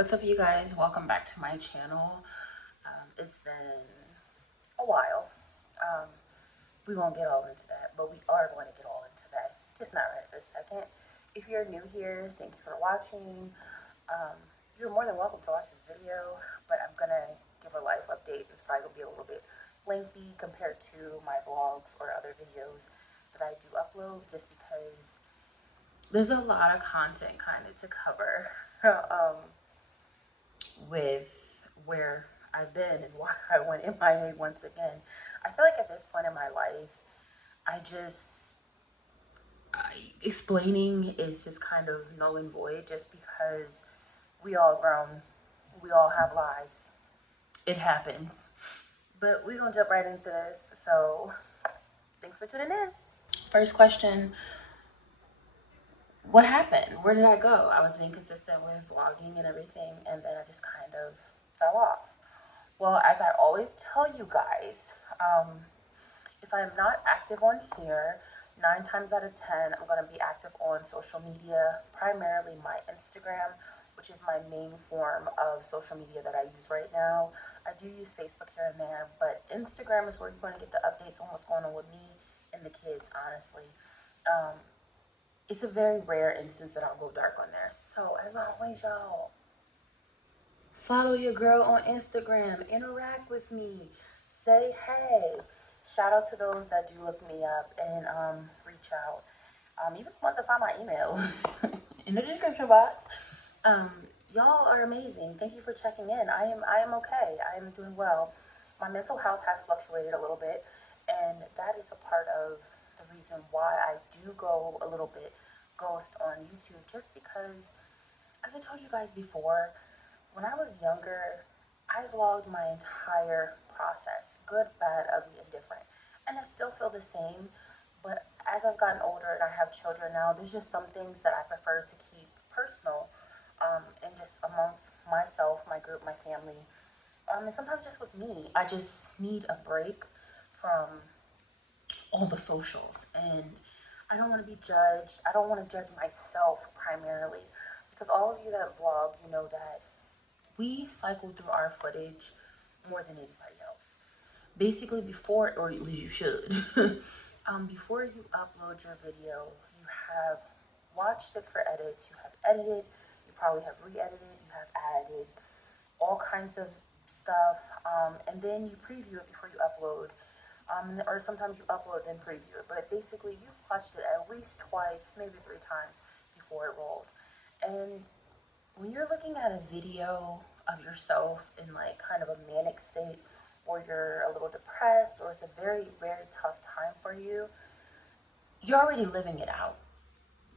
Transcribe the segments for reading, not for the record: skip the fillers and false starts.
What's up, you guys? Welcome back to my channel. It's been a while. We won't get all into that, but we are going to get all into that. Just not right this second. If you're new here, thank you for watching. You're more than welcome to watch this video, but I'm going to give a life update. It's probably going to be a little bit lengthy compared to my vlogs or other videos that I do upload, just because there's a lot of content kind of to cover. With where I've been and why I went MIA once again. I feel like at this point in my life, explaining is just kind of null and void, just because we all grown, we all have lives. It happens. But we're gonna jump right into this. So thanks for tuning in. First question, what happened? Where did I go? I was being consistent with vlogging and everything, and then I just kind of fell off. Well, as I always tell you guys, if I'm not active on here, 9 times out of 10, I'm going to be active on social media, primarily my Instagram, which is my main form of social media that I use right now. I do use Facebook here and there, but Instagram is where you're going to get the updates on what's going on with me and the kids, honestly. It's a very rare instance that I'll go dark on there. So as always, y'all, follow your girl on Instagram, interact with me, say hey. Shout out to those that do look me up and reach out. Even the ones that find my email in the description box. Y'all are amazing. Thank you for checking in. I am okay. I am doing well. My mental health has fluctuated a little bit, and that is a part of the reason why I do go a little bit ghost on YouTube, just because, as I told you guys before, when I was younger, I vlogged my entire process, good, bad, ugly, and different. And I still feel the same, but as I've gotten older and I have children now, there's just some things that I prefer to keep personal, and just amongst myself, my group, my family, and sometimes just with me. I just need a break from all the socials, and I don't want to be judged. I don't want to judge myself primarily, because all of you that vlog, you know that we cycle through our footage more than anybody else. Basically, before, or at least you should, before you upload your video, you have watched it for edits, you have edited, you probably have re-edited, you have added all kinds of stuff, and then you preview it before you upload. Or sometimes you upload then preview it, but basically you've watched it at least twice, maybe 3 times before it rolls. And when you're looking at a video of yourself in like kind of a manic state, or you're a little depressed, or it's a very, very tough time for you, you're already living it out.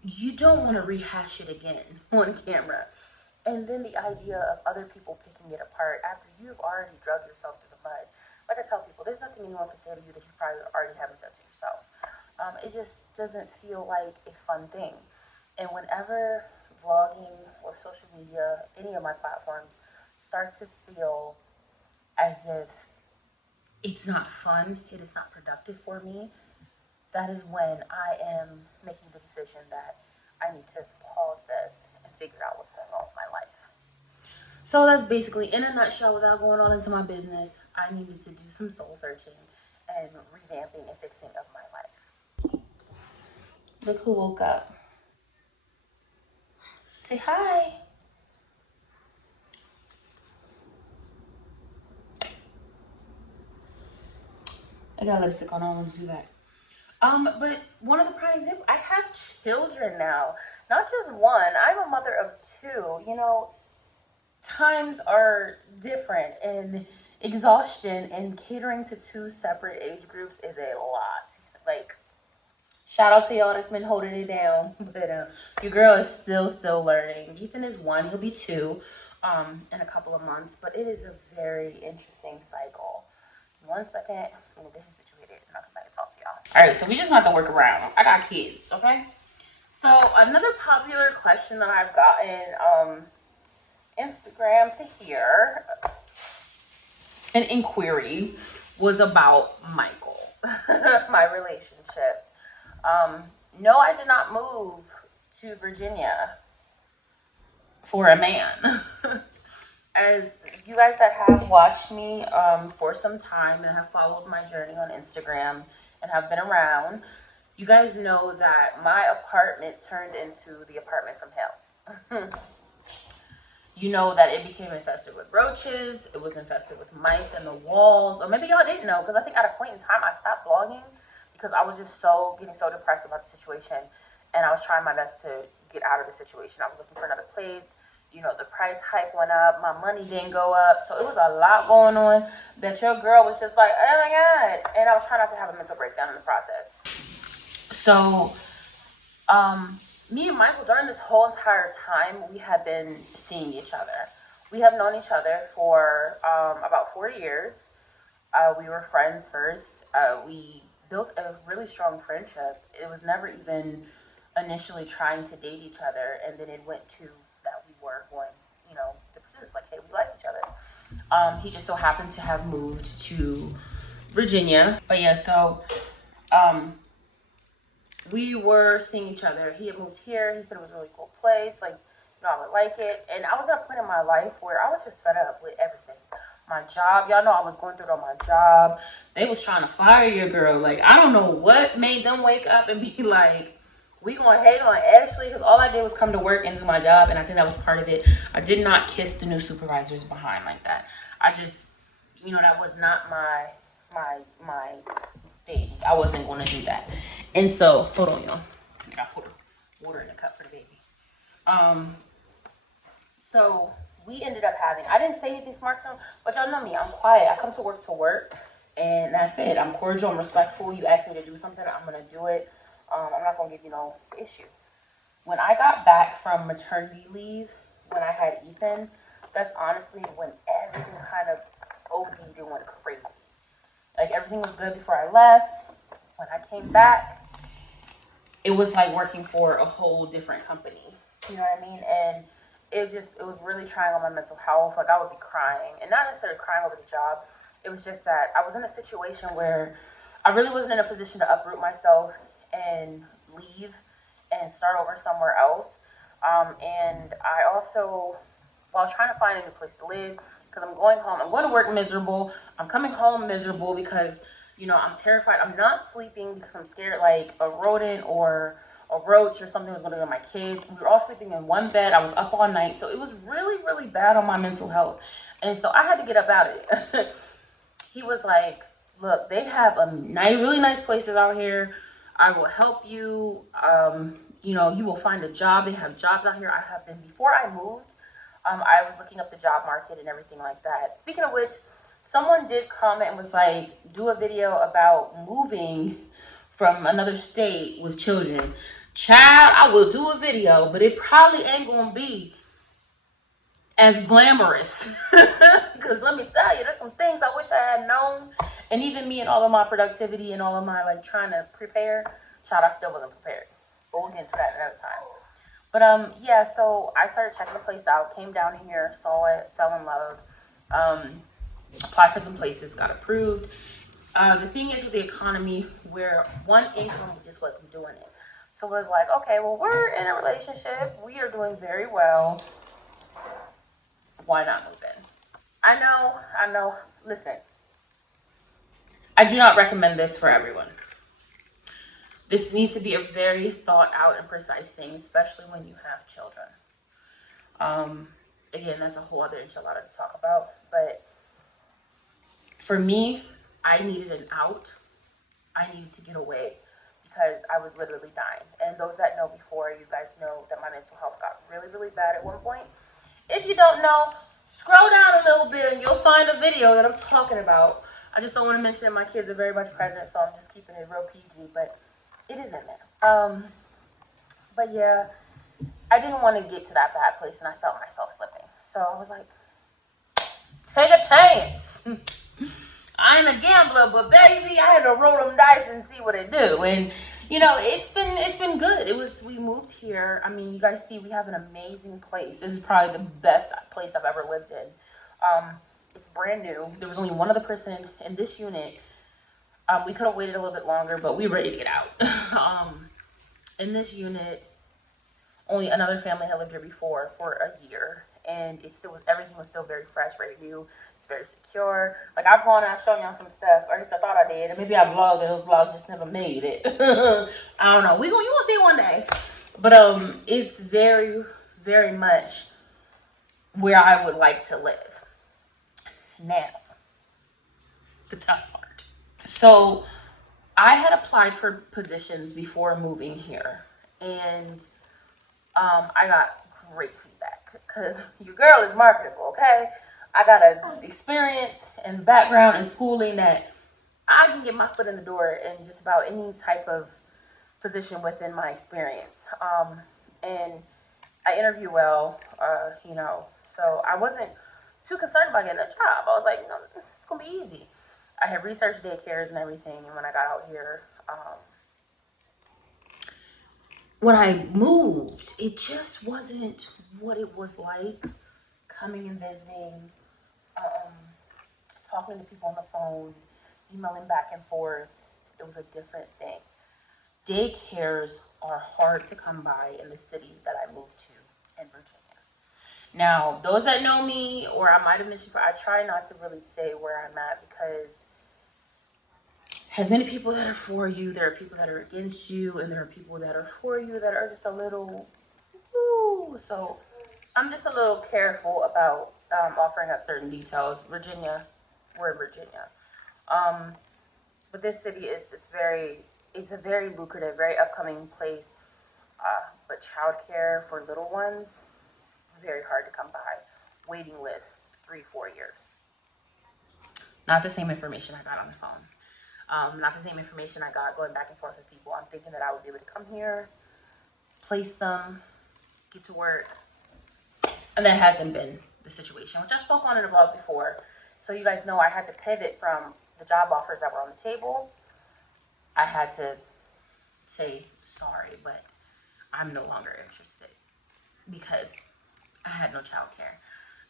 You don't want to rehash it again on camera. And then the idea of other people picking it apart after you've already drug yourself through the mud. Like I tell people, there's nothing anyone can say to you that you probably already haven't said to yourself. It just doesn't feel like a fun thing. And whenever vlogging or social media, any of my platforms, start to feel as if it's not fun, it is not productive for me, that is when I am making the decision that I need to pause this and figure out what's going on with my life. So that's basically, in a nutshell, without going on into my business, I needed to do some soul searching and revamping and fixing of my life. Look who woke up. Say hi. I got lipstick on, I don't want to do that. But one of the prime examples, I have children now, not just one. I'm a mother of 2. You know, times are different, and exhaustion and catering to 2 separate age groups is a lot. Like, shout out to y'all that's been holding it down, but your girl is still learning. Ethan is 1, he'll be 2 in a couple of months, but it is a very interesting cycle. 1 second, I'm gonna get him situated and I'll come back and talk to y'all. All right, so we just have to work around. I got kids, okay? So another popular question that I've gotten Instagram to hear, an inquiry, was about Michael, my relationship. No, I did not move to Virginia for a man. as you guys that have watched me for some time and have followed my journey on Instagram and have been around, you guys know that my apartment turned into the apartment from hell. You know that it became infested with roaches. It was infested with mice in the walls. Or maybe y'all didn't know, because I think at a point in time I stopped vlogging because I was just getting so depressed about the situation, and I was trying my best to get out of the situation. I was looking for another place. You know, the price hike went up. My money didn't go up. So it was a lot going on that your girl was just like, oh my God. And I was trying not to have a mental breakdown in the process. So, me and Michael, during this whole entire time, we have been seeing each other. We have known each other for about 4 years. We were friends first. We built a really strong friendship. It was never even initially trying to date each other, and then it went to that we were going, you know, the pursuits, like, hey, we like each other. He just so happened to have moved to Virginia. But yeah, so we were seeing each other. He had moved here. He said it was a really cool place. Like, you know, I would like it. And I was at a point in my life where I was just fed up with everything. My job, y'all know I was going through it on my job. They was trying to fire your girl. Like, I don't know what made them wake up and be like, we gonna hate on Ashley, because all I did was come to work and do my job, and I think that was part of it. I did not kiss the new supervisors behind like that. I just, you know, that was not my thing. I wasn't gonna do that. And so, hold on, y'all. I gotta put water in the cup for the baby. So we ended up having, I didn't say anything smart to him, but y'all know me, I'm quiet. I come to work, and that's it. I'm cordial, I'm respectful. You ask me to do something, I'm gonna do it. I'm not gonna give you no issue. When I got back from maternity leave, when I had Ethan, that's honestly when everything kind of OD'd and went crazy. Like, everything was good before I left. When I came back, it was like working for a whole different company. You know what I mean? And it was really trying on my mental health. Like, I would be crying, and not necessarily crying over the job. It was just that I was in a situation where I really wasn't in a position to uproot myself and leave and start over somewhere else. And I also, while trying to find a new place to live, because I'm going home, I'm going to work miserable. I'm coming home miserable because, you know, I'm terrified. I'm not sleeping because I'm scared like a rodent or a roach or something was going to get my kids. We were all sleeping in one bed. I was up all night. So it was really, really bad on my mental health. And so I had to get up out of it. He was like, look, they have really nice places out here. I will help you. You know, you will find a job. They have jobs out here. I have been, before I moved, I was looking up the job market and everything like that. Speaking of which, someone did comment and was like, do a video about moving from another state with children. Child, I will do a video, but it probably ain't gonna be as glamorous. Because let me tell you, there's some things I wish I had known. And even me and all of my productivity and all of my like trying to prepare, child, I still wasn't prepared. But we'll get into that another time. But yeah, so I started checking the place out, came down here, saw it, fell in love, applied for some places, got approved. The thing is with the economy, where one income just wasn't doing it. So it was like, okay, well, we're in a relationship, we are doing very well. Why not move in? I know. Listen, I do not recommend this for everyone. This needs to be a very thought out and precise thing, especially when you have children. Again, that's a whole other enchilada to talk about. But for me, I needed an out. I needed to get away because I was literally dying. And those that know before, you guys know that my mental health got really, really bad at one point. If you don't know, scroll down a little bit and you'll find a video that I'm talking about. I just don't want to mention that my kids are very much present, so I'm just keeping it real PG, but it is in there. But yeah, I didn't want to get to that bad place, and I felt myself slipping. So I was like, take a chance. I ain't a gambler, but baby, I had to roll them dice and see what it do. And you know, it's been good. We moved here. I mean, you guys see, we have an amazing place. This is probably the best place I've ever lived in. It's brand new. There was only one other person in this unit. We could have waited a little bit longer, but we were ready to get out. In this unit, only another family had lived here before for a year, and it still was, everything was still very fresh, very new. It's very secure. Like, I've gone and I've shown y'all some stuff, or at least I thought I did, and maybe I vlogged and those vlogs just never made it. I don't know. You gonna see it one day. But it's very, very much where I would like to live. Now, the tough part. So I had applied for positions before moving here, and I got great feedback because your girl is marketable, okay? I got an experience and background and schooling that I can get my foot in the door in just about any type of position within my experience. And I interview well, so I wasn't too concerned about getting a job. I was like, no, it's gonna be easy. I had researched daycares and everything, and when I got out here, when I moved, it just wasn't what it was like coming and visiting, talking to people on the phone, emailing back and forth. It was a different thing. Daycares are hard to come by in the city that I moved to in Virginia. Now, those that know me, or I might have mentioned before, I try not to really say where I'm at because as many people that are for you, there are people that are against you, and there are people that are for you that are just a little, woo. So I'm just a little careful about offering up certain details. Virginia, we're in Virginia. But this city it's a very lucrative, very upcoming place. But childcare for little ones, very hard to come by. Waiting lists, 3-4 years. Not the same information I got on the phone. Not the same information I got going back and forth with people. I'm thinking that I would be able to come here, place them, get to work. And that hasn't been the situation, which I spoke on in a vlog before. So you guys know I had to pivot from the job offers that were on the table. I had to say, sorry, but I'm no longer interested because I had no childcare.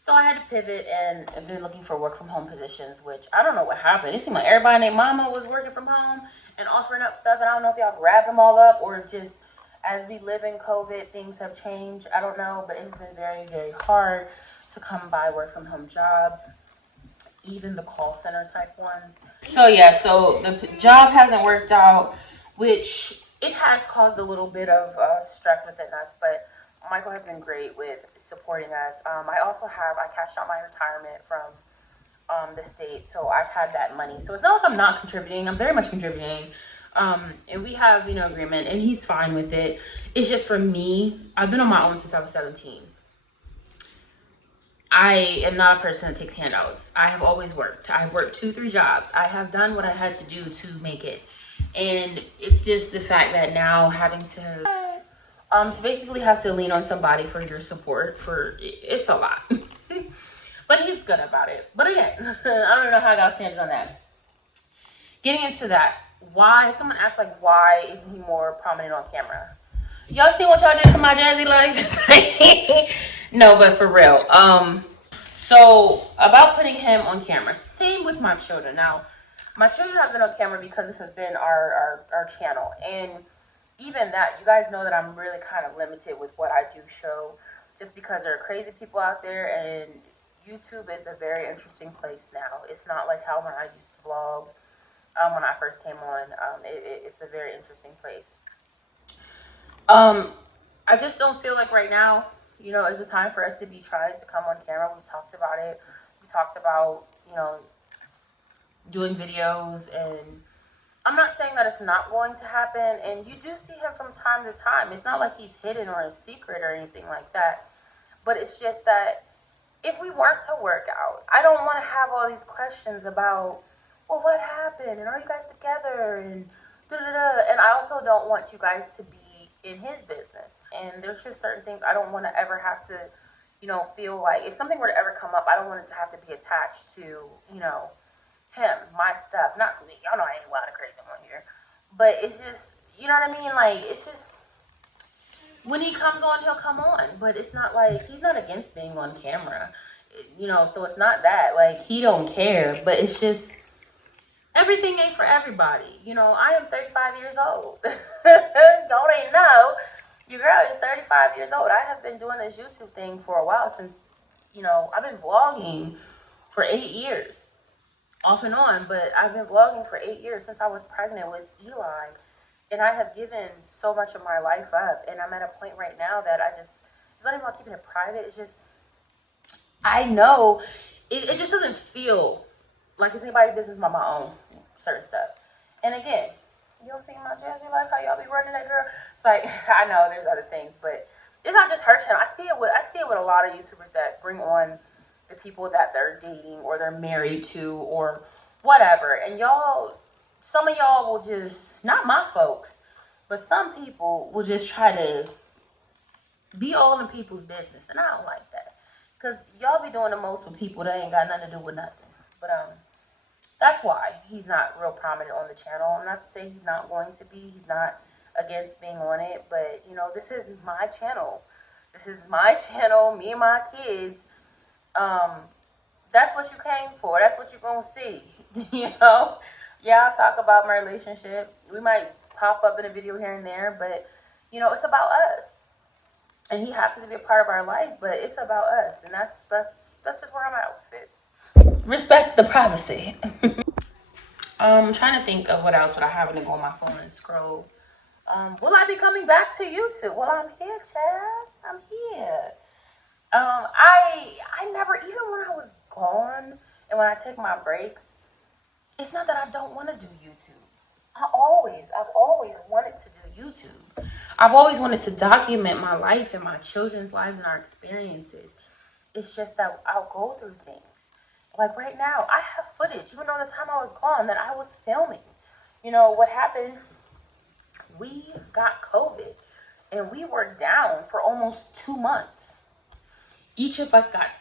So I had to pivot, and I've been looking for work from home positions, which I don't know what happened. It seemed like everybody named Mama was working from home and offering up stuff, and I don't know if y'all grabbed them all up or if just as we live in COVID, things have changed. I don't know, but it's been very, very hard to come by work from home jobs, even the call center type ones. So yeah, so the job hasn't worked out, which it has caused a little bit of stress within us, but Michael has been great with supporting us. I cashed out my retirement from the state, so I've had that money. So it's not like I'm not contributing. I'm very much contributing. And we have, agreement, and he's fine with it. It's just for me, I've been on my own since I was 17. I am not a person that takes handouts. I have always worked. I've worked 2-3 jobs. I have done what I had to do to make it. And it's just the fact that now having to basically have to lean on somebody for your support, it's a lot. But he's good about it. But again, I don't know how I got tangent on that. Getting into that, someone asked why isn't he more prominent on camera? Y'all see what y'all did to my jazzy life? No, but for real. So about putting him on camera, same with my children. Now, my children have been on camera because this has been our channel, and even that, you guys know that I'm really kind of limited with what I do show, just because there are crazy people out there, and YouTube is a very interesting place now. It's not like how when I used to vlog when I first came on. It's a very interesting place. I just don't feel like right now, is the time for us to be trying to come on camera. We talked about it. We talked about, doing videos, and I'm not saying that it's not going to happen, and you do see him from time to time. It's not like he's hidden or a secret or anything like that, but it's just that if we weren't to work out, I don't want to have all these questions about, well, what happened, and are you guys together, and da-da-da, and I also don't want you guys to be in his business, and there's just certain things I don't want to ever have to, feel like, if something were to ever come up, I don't want it to have to be attached to, him, my stuff, not me. Y'all know I ain't wild and crazy on here, but it's just, you know what I mean? Like, it's just, when he comes on, he'll come on, but it's not like, he's not against being on camera, so it's not that, like, he don't care, but it's just, everything ain't for everybody. I am 35 years old. Y'all ain't know, your girl is 35 years old. I have been doing this YouTube thing for a while, since I've been vlogging for 8 years, off and on, but I've been vlogging for 8 years since I was pregnant with Eli. And I have given so much of my life up. And I'm at a point right now that it's not even about keeping it private. It's just, I know it just doesn't feel like it's anybody's business but my own, certain stuff. And again, you don't see my Jazzy like how y'all be running that girl. It's like, I know there's other things, but it's not just her channel. I see it with a lot of YouTubers that bring on the people that they're dating or they're married to or whatever. And some of y'all will just, not my folks, but some people will just try to be all in people's business. And I don't like that. Because y'all be doing the most with people that ain't got nothing to do with nothing. But that's why he's not real prominent on the channel. I'm not to say he's not going to be. He's not against being on it. But, this is my channel. This is my channel, me and my kids. That's what you came for. That's what you're going to see. Yeah, I'll talk about my relationship. We might pop up in a video here and there. But, it's about us. And he happens to be a part of our life. But it's about us. And that's just where I'm at with it. Respect the privacy. I'm trying to think of what else would I have to go on my phone and scroll. Will I be coming back to YouTube? Well, I'm here, Chad. I'm here. I never, even when I was gone and when I take my breaks, it's not that I don't want to do YouTube. I've always wanted to do YouTube. I've always wanted to document my life and my children's lives and our experiences. It's just that I'll go through things. Like right now, I have footage, even though the time I was gone, that I was filming. What happened, we got COVID, and we were down for almost 2 months. Each of us got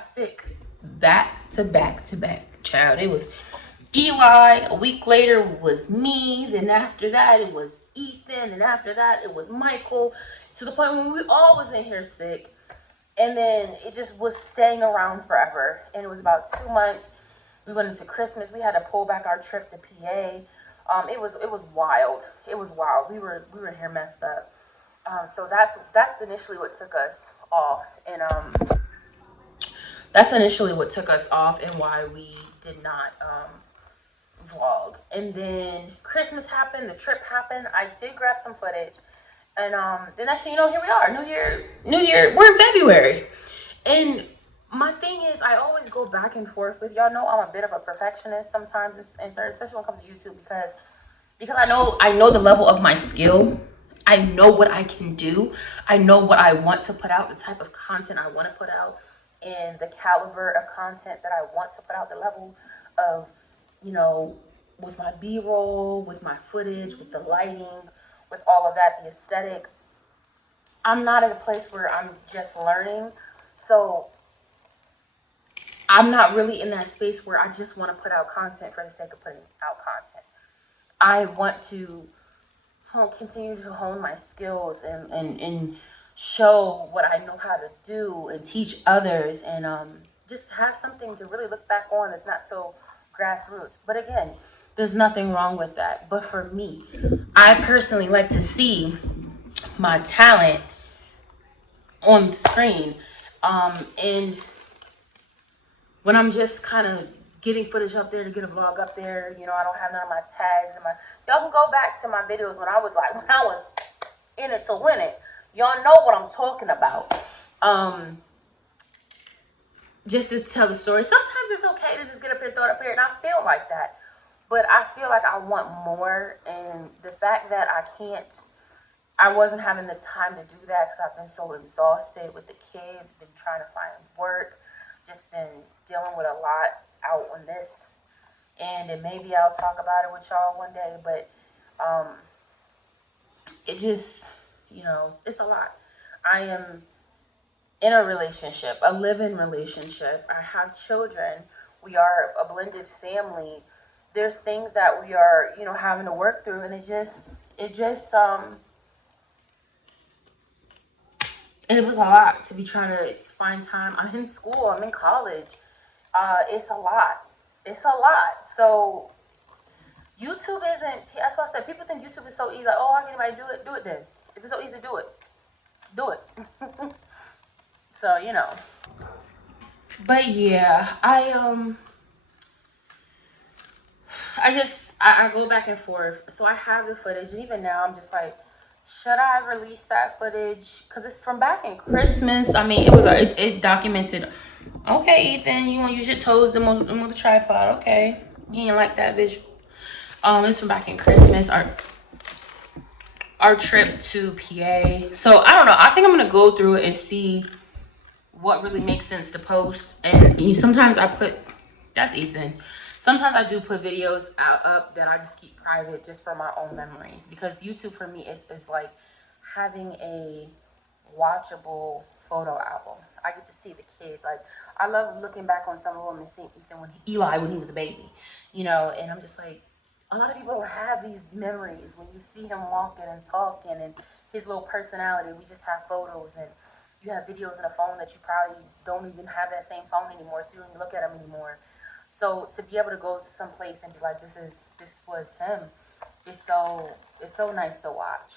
sick back to back to back. Child, it was Eli. A week later was me. Then after that, it was Ethan. And after that, it was Michael. To the point when we all was in here sick. And then it just was staying around forever. And it was about 2 months. We went into Christmas. We had to pull back our trip to PA. It was wild. It was wild. We were here messed up. So that's initially what took us off. And that's initially what took us off and why we did not vlog. And then Christmas happened. The trip happened. I did grab some footage. And the next thing you know, here we are. New Year. We're in February. And my thing is, I always go back and forth with y'all. Know I'm a bit of a perfectionist sometimes, and especially when it comes to YouTube, because I know the level of my skill. I know what I can do. I know what I want to put out, the type of content I want to put out, and the caliber of content that I want to put out, the level of, with my B-roll, with my footage, with the lighting, with all of that, the aesthetic. I'm not at a place where I'm just learning. So I'm not really in that space where I just want to put out content for the sake of putting out content. I want to continue to hone my skills and show what I know how to do and teach others, and just have something to really look back on that's not so grassroots. But again, there's nothing wrong with that. But for me, I personally like to see my talent on the screen. And when I'm just kind of getting footage up there to get a vlog up there, I don't have none of my tags and y'all can go back to my videos when I was in it to win it. Y'all know what I'm talking about. Just to tell the story. Sometimes it's okay to just get up here, throw it up here, and I feel like that. But I feel like I want more, and the fact that I wasn't having the time to do that because I've been so exhausted with the kids, been trying to find work, just been dealing with a lot out on this. And then maybe I'll talk about it with y'all one day, but it just, it's a lot. I am in a relationship, a live-in relationship. I have children. We are a blended family. There's things that we are, having to work through, and it was a lot to be trying to find time. I'm in school. I'm in college. It's a lot. So YouTube isn't, that's why I said, people think YouTube is so easy. Like, oh, how can anybody do it? Do it then. If it's so easy, do it. Do it. So, you know. But yeah, I go back and forth. So I have the footage, and even now I'm just like, should I release that footage? Because it's from back in Christmas. I mean, it documented. Okay, Ethan, you want to use your toes to move the tripod? Okay, you didn't like that visual. It's from back in Christmas. Our trip to PA. So I don't know. I think I'm gonna go through it and see what really makes sense to post. And sometimes I put, that's Ethan. Sometimes I do put videos up that I just keep private just for my own memories, because YouTube for me is like having a watchable photo album. I get to see the kids. Like, I love looking back on some of them and seeing Ethan Eli when he was a baby, and I'm just like, a lot of people don't have these memories when you see him walking and talking and his little personality. We just have photos, and you have videos in a phone that you probably don't even have that same phone anymore, so you don't even look at them anymore. So to be able to go to some place and be like, this was him, it's so nice to watch.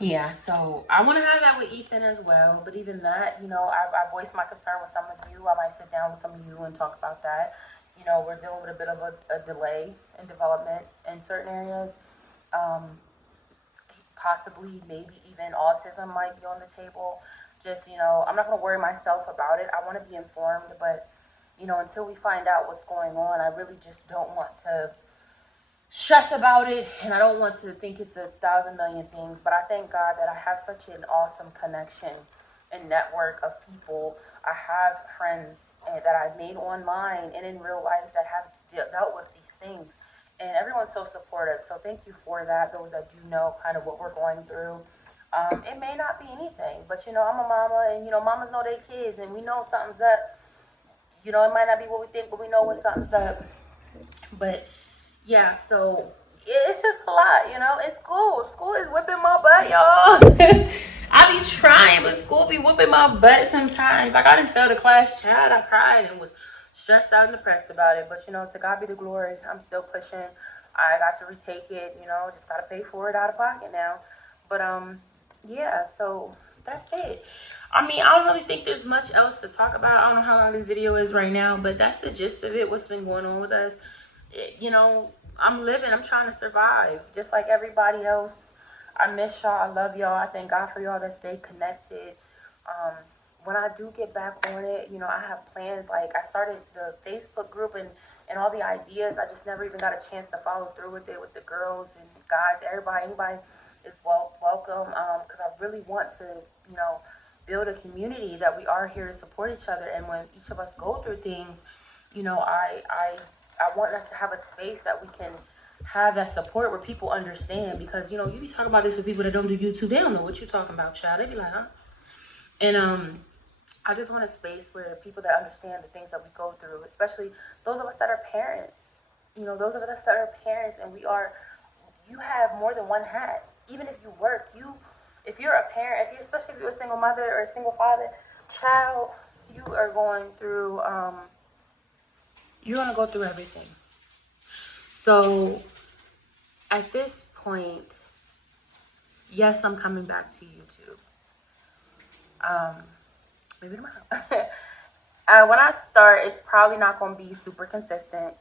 Yeah, so I want to have that with Ethan as well. But even that, I voiced my concern with some of you. I might sit down with some of you and talk about that. We're dealing with a bit of a delay in development in certain areas. Um, Possibly, maybe even autism might be on the table. Just, I'm not going to worry myself about it. I want to be informed, but, until we find out what's going on, I really just don't want to stress about it, and I don't want to think it's 1,000,000,000 things. But I thank God that I have such an awesome connection and network of people. I have friends that I've made online and in real life that have dealt with these things, and everyone's so supportive. So thank you for that. Those that do know kind of what we're going through. It may not be anything, but I'm a mama, and mamas know their kids, and we know something's up. It might not be what we think, but we know when something's up. But yeah, so it's just a lot, It's school. School is whipping my butt, y'all. I be trying, but school be whipping my butt sometimes. Like, I didn't fail the class, child. I cried and was stressed out and depressed about it. But, to God be the glory. I'm still pushing. I got to retake it, just got to pay for it out of pocket now. But, yeah, so that's it. I mean, I don't really think there's much else to talk about. I don't know how long this video is right now, but that's the gist of it, what's been going on with us. I'm living, I'm trying to survive just like everybody else. I miss y'all. I love y'all. I thank God for y'all that stay connected. When I do get back on it, I have plans. Like, I started the Facebook group and all the ideas. I just never even got a chance to follow through with it with the girls and guys. Anybody is welcome, because I really want to, build a community that we are here to support each other. And when each of us go through things, I want us to have a space that we can have that support where people understand, because you be talking about this with people that don't do YouTube. They don't know what you're talking about, child. They be like, huh? And I just want a space where people that understand the things that we go through, especially those of us that are parents. Those of us that are parents, and you have more than one hat. Even if you work, if you're a parent, especially if you're a single mother or a single father, child, you are going through. You're gonna go through everything. So at this point, yes, I'm coming back to YouTube. Maybe tomorrow. When I start, it's probably not going to be super consistent,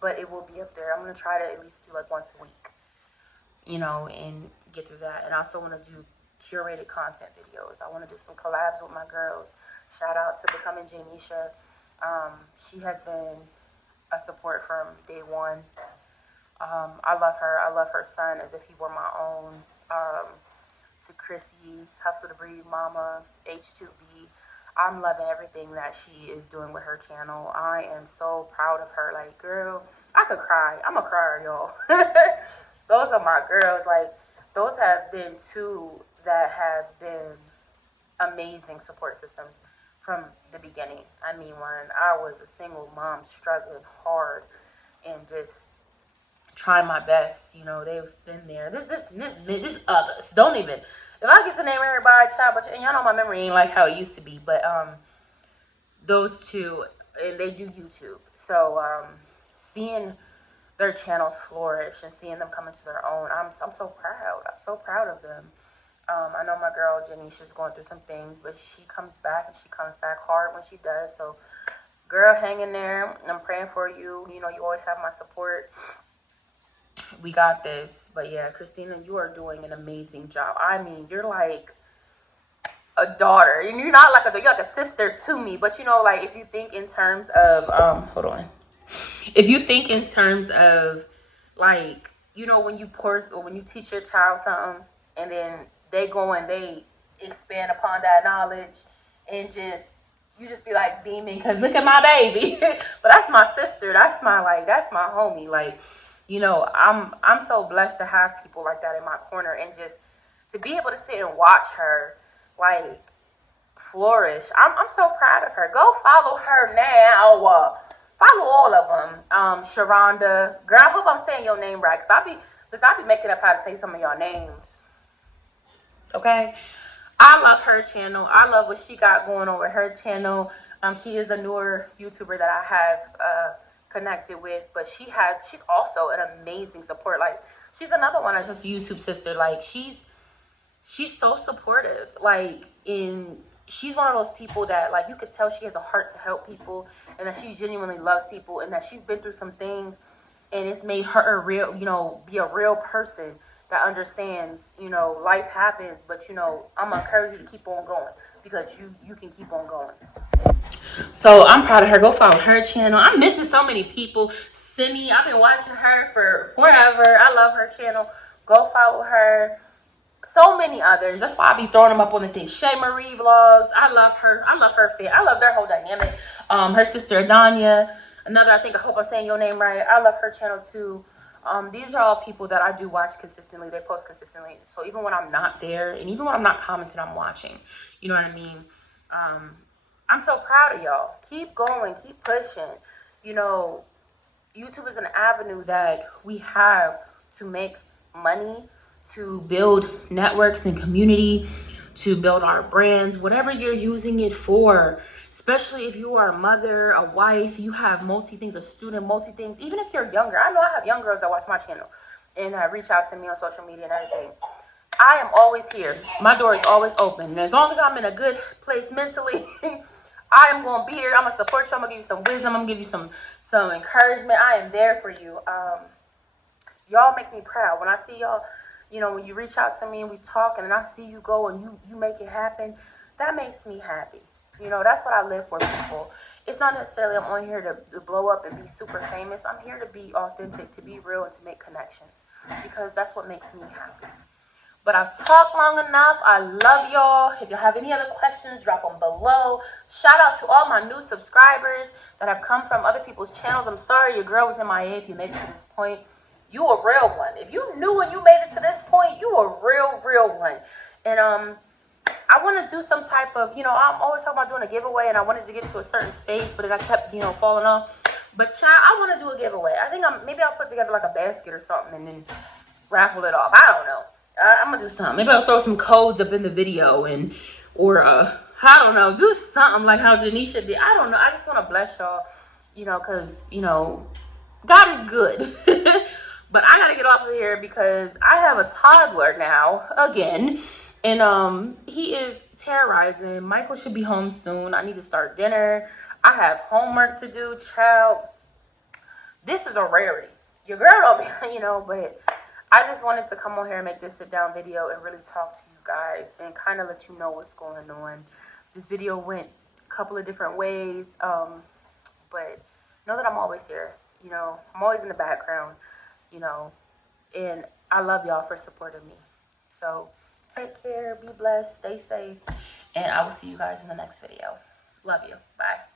but it will be up there. I'm going to try to at least do like once a week, and get through that. And I also want to do curated content videos. I want to do some collabs with my girls. Shout out to Becoming Janisha. She has been a support from day one. I love her. I love her son as if he were my own. To Chrissy, Hustle to Breed Mama, H2B. I'm loving everything that she is doing with her channel. I am so proud of her. Like, girl, I could cry. I'm a crier, y'all. Those are my girls. Like, those have been two that have been amazing support systems from the beginning. I mean, when I was a single mom struggling hard and just trying my best, they've been there. This others. Don't even. If I get to name everybody, child, and y'all know my memory ain't like how it used to be, but those two, and they do YouTube. So seeing their channels flourish and seeing them come into their own, I'm so proud. I'm so proud of them. I know my girl Janisha's going through some things, but she comes back, and she comes back hard when she does. So, girl, hang in there. I'm praying for you. You know, you always have my support. We got this. But yeah, Christina, you are doing an amazing job. I mean, you're like a daughter, and you're not like you're like a sister to me. But you know, like if you think in terms of hold on, if you think in terms of like, you know, when you course or when you teach your child something, and then they go and they expand upon that knowledge, and just you just be like beaming because look at my baby. But that's my sister. That's my homie. Like, you know, I'm so blessed to have people like that in my corner, and just to be able to sit and watch her like flourish. I'm so proud of her. Go follow her now. Follow all of them. Sharonda, girl, I hope I'm saying your name right, because I be making up how to say some of your names. Okay, I love her channel. I love what she got going on with her channel. She is a newer YouTuber that I have connected with, but she's also an amazing support. Like, she's another one that's just a YouTube sister. Like, she's so supportive. Like, she's one of those people that, like, you could tell she has a heart to help people, and that she genuinely loves people, and that she's been through some things, and it's made her be a real person that understands, life happens, but, I'm gonna encourage you to keep on going, because you can keep on going. So I'm proud of her. Go follow her channel. I'm missing so many people. Cindy, I've been watching her for forever. I love her channel. Go follow her. So many others. That's why I be throwing them up on the thing. Shay Marie vlogs. I love her. I love her fit. I love their whole dynamic. Her sister Adanya. I hope I'm saying your name right. I love her channel too. These are all people that I do watch consistently. They post consistently. So even when I'm not there, and even when I'm not commenting, I'm watching. You know what I mean? I'm so proud of y'all. Keep going. Keep pushing. YouTube is an avenue that we have to make money, to build networks and community, to build our brands, whatever you're using it for. Especially if you are a mother, a wife, you have multi-things, a student, multi-things. Even if you're younger. I know I have young girls that watch my channel and reach out to me on social media and everything. I am always here. My door is always open. And as long as I'm in a good place mentally, I am going to be here. I'm going to support you. I'm going to give you some wisdom. I'm going to give you some encouragement. I am there for you. Y'all make me proud. When I see y'all, when you reach out to me and we talk, and then I see you go and you make it happen, that makes me happy. That's what I live for, people. It's not necessarily I'm on here to blow up and be super famous. I'm here to be authentic, to be real, and to make connections, because that's what makes me happy. But I've talked long enough. I love y'all. If you have any other questions, drop them below. Shout out to all my new subscribers that have come from other people's channels. I'm sorry your girl was MIA if you made it to this point. You a real one. If you knew when you made it to this point, you a real one. And I want to do some type of, I'm always talking about doing a giveaway, and I wanted to get to a certain space, but I kept, falling off. But child, I want to do a giveaway. I think maybe I'll put together like a basket or something and then raffle it off. I don't know. I'm gonna do something. Maybe I'll throw some codes up in the video, or I don't know, do something like how Janisha did. I don't know. I just want to bless y'all, because God is good. But I gotta get off of here because I have a toddler now again, and he is terrorizing. Michael should be home soon. I need to start dinner. I have homework to do. Child, this is a rarity. Your girl don't be, but I just wanted to come on here and make this sit down video and really talk to you guys and kind of let you know what's going on. This video went a couple of different ways, but know that I'm always here. I'm always in the background, and I love y'all for supporting me. So take care, be blessed, stay safe, and I will see you guys in the next video. Love you. Bye.